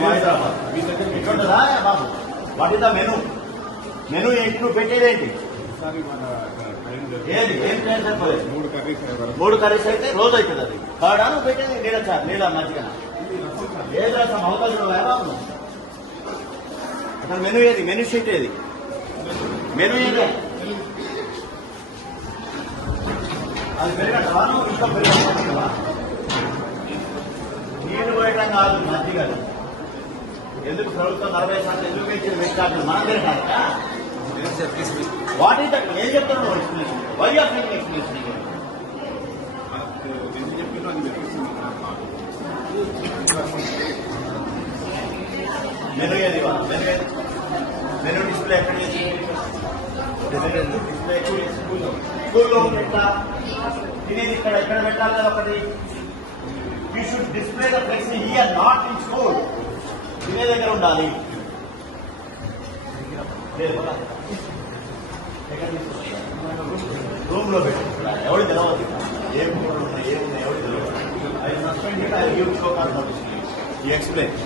హైదరాబాద్ ఎట్లుంటుందా బాబు? What is the menu? Menu ఏంటి? నువ్వు పెట్టేదేంటి? ఏది ఏం చేయాలి సరిపోలేదు? 3 కర్రీస్ అయితే రోజు అవుతుంది. అది కాడా నువ్వు పెట్టేది? నీళ్ళ మజ్జిగ ఏది రసం అవకాశం బాబు? అసలు మెను ఏది? మెను షీట్ ఏది? మెను ఏది? అది పెరగటవా? నువ్వు ఇంకా పెరగవా? నీళ్లు పోయటం కాదు మజ్జిగలు. ఎందుకు ప్రభుత్వం 40% ఎందుకు పెంచింది? పెట్టాలి మనం తిరగాక. What is that? ఏం చెప్తున్నావు explanation? Why are making explanation? Menu ఏది? మెను ఏది? మెను డిస్ప్లే ఎక్కడ చేసి? డిస్ప్లే స్కూల్లో పెట్టా తినేది ఇక్కడ ఎక్కడ పెట్టాలి కదా ఒకటి. You should display the flexi here, not in school. తినే దగ్గర ఉండాలి. రూమ్ లో పెట్టి ఎవరు తెలవద్దు. ఏం కూరలు ఉన్నాయి, ఏమున్నాయి ఎవరు తెలియదు. I suspend it, I give show call notice. You explain.